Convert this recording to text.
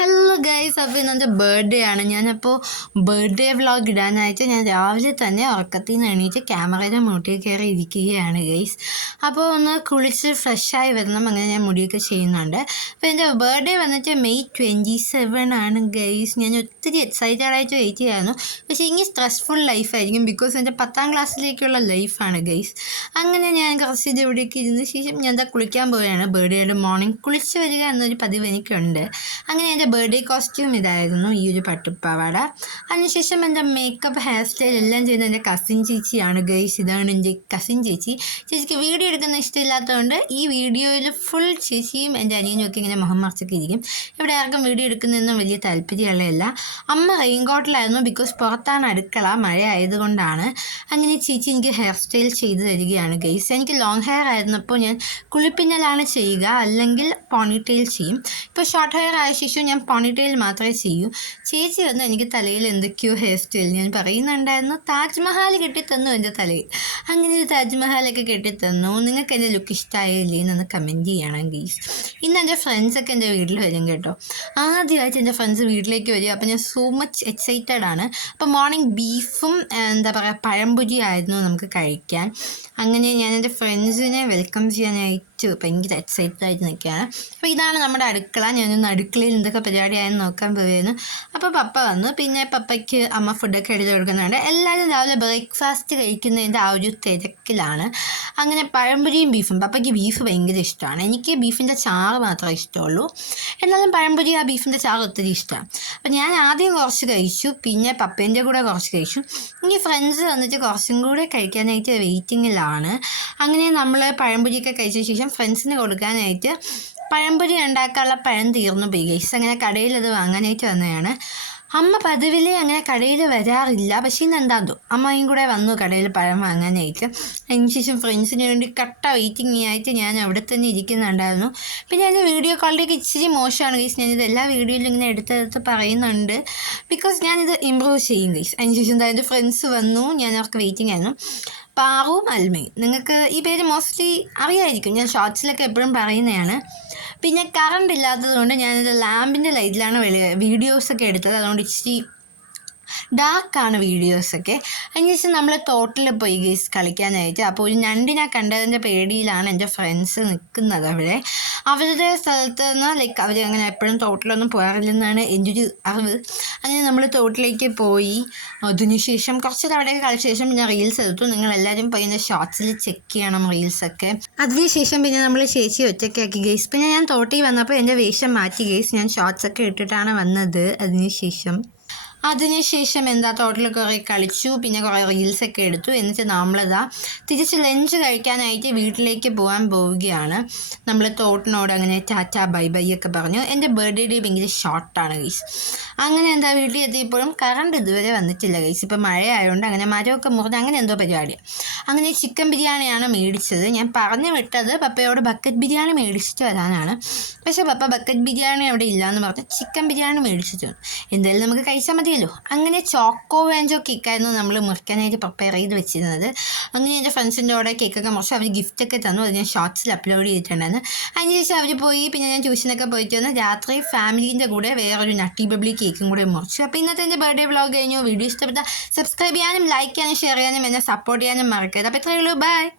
Hello guys, അപ്പോൾ ഇന്നത്തെ birthday ആണ്. ഞാനപ്പോൾ ബർത്ത്ഡേ വ്ളോഗ് ഇടാനായിട്ട് ഞാൻ രാവിലെ തന്നെ ഉറക്കത്തിൽ നിന്ന് എണീറ്റ് ക്യാമറയുടെ മുട്ടിൽ കയറി ഇരിക്കുകയാണ് ഗൈസ്. അപ്പോൾ ഒന്ന് കുളിച്ച് ഫ്രഷായി വരണം, അങ്ങനെ ഞാൻ മുടിയൊക്കെ ചെയ്യുന്നുണ്ട്. അപ്പോൾ എൻ്റെ ബർത്ത്ഡേ വന്നിട്ട് മെയ് 27 ആണ് ഗൈസ്. ഞാൻ ഒത്തിരി എക്സൈറ്റഡ് ആയിട്ട് വെയിറ്റ് ചെയ്യായിരുന്നു. പക്ഷേ ഇങ്ങനെ സ്ട്രെസ്ഫുൾ ലൈഫായിരിക്കും, ബിക്കോസ് എൻ്റെ 10ാം ക്ലാസ്സിലേക്കുള്ള ലൈഫാണ് ഗൈസ്. അങ്ങനെ ഞാൻ കുറച്ച് ഇത് ഇവിടേക്ക് ഇരുന്ന ശേഷം ഞാൻ എന്താ കുളിക്കാൻ പോവുകയാണ്. ബർത്ത്ഡേയുടെ മോർണിംഗ് കുളിച്ച് വരിക എന്നൊരു പതിവ് എനിക്കുണ്ട്. അങ്ങനെ എൻ്റെ ബർത്ത്ഡേ കോസ്റ്റ്യൂം ഇതായിരുന്നു, ഈ ഒരു പട്ടുപ്പാവാട. അതിനുശേഷം എൻ്റെ മേക്കപ്പ്, ഹെയർ സ്റ്റൈൽ എല്ലാം ചെയ്യുന്നത് എൻ്റെ കസിൻ ചേച്ചിയാണ് ഗൈസ്. ഇതാണ് എൻ്റെ കസിൻ ചേച്ചി. ചേച്ചിക്ക് വീഡിയോ എടുക്കുന്ന ഇഷ്ടമില്ലാത്തതുകൊണ്ട് ഈ വീഡിയോയിൽ ഫുൾ ചേച്ചിയും എൻ്റെ അനിയനും ഒക്കെ ഇങ്ങനെ മുഖം മറച്ചൊക്കെ ഇരിക്കും. ഇവിടെ ആർക്കും വീഡിയോ എടുക്കുന്നതൊന്നും വലിയ താല്പര്യമുള്ളതല്ല. അമ്മ റെയിൻകോട്ടിലായിരുന്നു, ബിക്കോസ് പുറത്താണ് അടുക്കള, മഴ ആയതുകൊണ്ടാണ്. അങ്ങനെ ചേച്ചി എനിക്ക് ഹെയർ സ്റ്റൈൽ ചെയ്ത് തരികയാണ് ഗൈസ്. എനിക്ക് ലോങ് ഹെയർ ആയിരുന്നപ്പോൾ ഞാൻ കുളിപ്പിന്നലാണ് ചെയ്യുക, അല്ലെങ്കിൽ പോണിറ്റെയിൽ ചെയ്യും. ഇപ്പോൾ ഷോർട്ട് ഹെയർ ആയ ശേഷം ഞാൻ പോണിറ്റെയിൽ മാത്രമേ ചെയ്യൂ. ചേച്ചി വന്ന് എനിക്ക് തലയിൽ എന്തൊക്കെയോ ഹെയർ സ്റ്റൈൽ ഞാൻ പറയുന്നുണ്ടായിരുന്നു. താജ്മഹൽ കെട്ടിത്തന്നു എൻ്റെ തലയിൽ. അങ്ങനെ ഒരു താജ്മഹലൊക്കെ കെട്ടിത്തന്നു. നിങ്ങൾക്ക് എൻ്റെ ലുക്ക് ഇഷ്ടമായില്ലേ എന്നൊന്ന് കമൻറ്റ് ചെയ്യണം ഗീസ്. ഇന്ന് എൻ്റെ ഫ്രണ്ട്സൊക്കെ എൻ്റെ വീട്ടിൽ വരും കേട്ടോ. ആദ്യമായിട്ട് എൻ്റെ ഫ്രണ്ട്സ് വീട്ടിലേക്ക് വരും. അപ്പോൾ ഞാൻ സോ മച്ച് എക്സൈറ്റഡ് ആണ്. അപ്പോൾ മോർണിംഗ് ബീഫും എന്താ പറയുക പഴംപൊരി ആയിരുന്നു നമുക്ക് കഴിക്കാൻ. അങ്ങനെ ഞാൻ എൻ്റെ ഫ്രണ്ട്സിനെ വെൽക്കം ചെയ്യാനായിട്ട് ഭയങ്കര എക്സൈറ്റഡ് ആയിട്ട് നിൽക്കുകയാണ്. അപ്പോൾ ഇതാണ് നമ്മുടെ അടുക്കള. ഞാനൊന്ന് അടുക്കളയിൽ എന്തൊക്കെ പരിപാടിയായെന്ന് നോക്കാൻ പോയിരുന്നു. അപ്പോൾ പപ്പ വന്നു. പിന്നെ പപ്പയ്ക്ക് അമ്മ ഫുഡൊക്കെ എടുത്ത് കൊടുക്കുന്നുണ്ട്. എല്ലാവരും രാവിലെ ബ്രേക്ക്ഫാസ്റ്റ് കഴിക്കുന്നതിൻ്റെ ആ ഒരു തിരക്കിലാണ്. അങ്ങനെ പഴംപൊരിയും ബീഫും. പപ്പയ്ക്ക് ബീഫ് ഭയങ്കര ഇഷ്ടമാണ്. എനിക്ക് ബീഫിൻ്റെ ചാറ് മാത്രമേ ഇഷ്ടമുള്ളൂ. എന്നാലും പഴംപൊരി ആ ബീഫിൻ്റെ ചാറ് ഒത്തിരി ഇഷ്ടമാണ്. അപ്പോൾ ഞാൻ ആദ്യം കുറച്ച് കഴിച്ചു, പിന്നെ പപ്പേൻ്റെ കൂടെ കുറച്ച് കഴിച്ചു. ഇനി ഫ്രണ്ട്സ് വന്നിട്ട് കുറച്ചും കൂടെ കഴിക്കാനായിട്ട് വെയിറ്റിങ്ങിലാണ്. അങ്ങനെ നമ്മൾ പഴംപൊരിയൊക്കെ കഴിച്ച ശേഷം ഫ്രണ്ട്സിന് കൊടുക്കാനായിട്ട് പഴംപൊരി ഉണ്ടാക്കാനുള്ള പഴം തീർന്നു പോയി ഗൈസ്. അങ്ങനെ കടയിൽ അത് വാങ്ങാനായിട്ട് വന്നതാണ്. അമ്മ പതിവിലേ അങ്ങനെ കടയിൽ വരാറില്ല, പക്ഷേ ഇന്ന് എന്താന്തോ അമ്മയും കൂടെ വന്നു കടയിൽ പഴം വാങ്ങാനായിട്ട്. അതിനുശേഷം ഫ്രണ്ട്സിന് വേണ്ടി കട്ട വെയിറ്റിംഗ് ആയിട്ട് ഞാൻ അവിടെ തന്നെ ഇരിക്കുന്നുണ്ടായിരുന്നു. പിന്നെ എൻ്റെ വീഡിയോ ക്വാളിറ്റിയൊക്കെ ഇച്ചിരി മോശമാണ് ഗൈസ്. ഞാനിത് എല്ലാ വീഡിയോയിലും ഇങ്ങനെ എടുത്തെടുത്ത് പറയുന്നുണ്ട്, ബിക്കോസ് ഞാനിത് ഇമ്പ്രൂവ് ചെയ്യും ഗൈസ്. അതിനുശേഷം എന്താ എൻ്റെ ഫ്രണ്ട്സ് വന്നു, ഞാൻ അവർക്ക് വെയിറ്റിംഗ് ആയിരുന്നു. പാറുവും അൽമയും, നിങ്ങൾക്ക് ഈ പേര് മോസ്റ്റ്ലി അറിയായിരിക്കും, ഞാൻ ഷോർട്സിലൊക്കെ എപ്പോഴും പറയുന്നതാണ്. പിന്നെ കറണ്ട് ഇല്ലാത്തതുകൊണ്ട് ഞാനിത് ലാമ്പിൻ്റെ ലൈറ്റിലാണ് വീഡിയോസൊക്കെ എടുത്തത്. അതുകൊണ്ട് ഇച്ചിരി ഡാർക്കാണ് വീഡിയോസൊക്കെ. അതിനുശേഷം നമ്മൾ തോട്ടിൽ പോയി ഗേസ് കളിക്കാനായിട്ട്. അപ്പോൾ ഒരു ഞണ്ടിനെ കണ്ടതിൻ്റെ പേടിയിലാണ് എൻ്റെ ഫ്രണ്ട്സ് നിൽക്കുന്നത് അവിടെ. അവരുടെ സ്ഥലത്ത് നിന്ന് ലൈക്ക് അവർ അങ്ങനെ എപ്പോഴും തോട്ടിലൊന്നും പോകാറില്ലെന്നാണ് എൻ്റെ ഒരു അറിവ്. അങ്ങനെ നമ്മൾ തോട്ടിലേക്ക് പോയി. അതിനുശേഷം കുറച്ച് തവണയൊക്കെ കളിച്ച ശേഷം പിന്നെ റീൽസ് എടുത്തു. നിങ്ങളെല്ലാവരും പോയി എൻ്റെ ഷോർട്സിൽ ചെക്ക് ചെയ്യണം റീൽസൊക്കെ. അതിനുശേഷം പിന്നെ നമ്മൾ ചേച്ചി ഒറ്റയ്ക്കാക്കി ഗേസ്. പിന്നെ ഞാൻ തോട്ടിൽ വന്നപ്പോൾ എൻ്റെ വേഷം മാറ്റി ഗേസ്. ഞാൻ ഷോർട്സൊക്കെ ഇട്ടിട്ടാണ് വന്നത്. അതിനുശേഷം എന്താ തോട്ടിൽ കുറേ കളിച്ചു, പിന്നെ കുറേ റീൽസൊക്കെ എടുത്തു. എന്നിട്ട് നമ്മളതാ തിരിച്ച് ലഞ്ച് കഴിക്കാനായിട്ട് വീട്ടിലേക്ക് പോവുകയാണ്. നമ്മൾ തോട്ടിനോട് അങ്ങനെ ടാറ്റ ബൈ ബൈ ഒക്കെ പറഞ്ഞു. എൻ്റെ ബർത്ത്ഡേ ഡേ ഭയങ്കര ഷോർട്ടാണ് ഗൈസ്. അങ്ങനെ എന്താ വീട്ടിൽ എത്തിയപ്പോഴും കറണ്ട് ഇതുവരെ വന്നിട്ടില്ല ഗൈസ്. ഇപ്പോൾ മഴ ആയതുകൊണ്ട് അങ്ങനെ മരമൊക്കെ മുറിഞ്ഞ് അങ്ങനെ എന്തോ പരിപാടി. അങ്ങനെ ചിക്കൻ ബിരിയാണിയാണ് മേടിച്ചത്. ഞാൻ പറഞ്ഞു വിട്ടത് പപ്പയോട് ബക്കറ്റ് ബിരിയാണി മേടിച്ചിട്ട് വരാനാണ്. പക്ഷേ പപ്പ ബക്കറ്റ് ബിരിയാണി അവിടെ ഇല്ലയെന്ന് പറഞ്ഞ് ചിക്കൻ ബിരിയാണി മേടിച്ചിട്ട് വന്നു. എന്തായാലും നമുക്ക് കഴിച്ചാൽ മതിയല്ലോ. അങ്ങനെ ചോക്കോ വേഞ്ചോ കേക്കായിരുന്നു നമ്മൾ മുറിക്കാനായിട്ട് പ്രിപ്പയർ ചെയ്ത് വെച്ചിരുന്നത്. അങ്ങനെ എൻ്റെ ഫ്രണ്ട്സിൻ്റെ കൂടെ കേക്കൊക്കെ മുറിച്ച് അവർ ഗിഫ്റ്റൊക്കെ തന്നു. അത് ഞാൻ ഷോർട്സിൽ അപ്ലോഡ് ചെയ്തിട്ടുണ്ടായിരുന്നു. അതിനുശേഷം അവർ പോയി. പിന്നെ ഞാൻ ട്യൂഷനൊക്കെ പോയിട്ട് വന്ന് രാത്രി ഫാമിലീൻ്റെ കൂടെ വേറൊരു നട്ടി ബബ്ലി കേക്കും കൂടെ മുറിച്ചു. അപ്പോൾ ഇന്നത്തെ എൻ്റെ ബർത്ത്ഡേ വ്ളോഗ് കഴിഞ്ഞു. വീഡിയോ ഇഷ്ടപ്പെട്ടാൽ സബ്സ്ക്രൈബ് ചെയ്യാനും ലൈക്ക് ചെയ്യാനും ഷെയർ ചെയ്യാനും എന്നെ സപ്പോർട്ട് ചെയ്യാനും മറക്കരുത്. അപ്പോൾ ഇത്രയേ ഉള്ളൂ. ബൈ.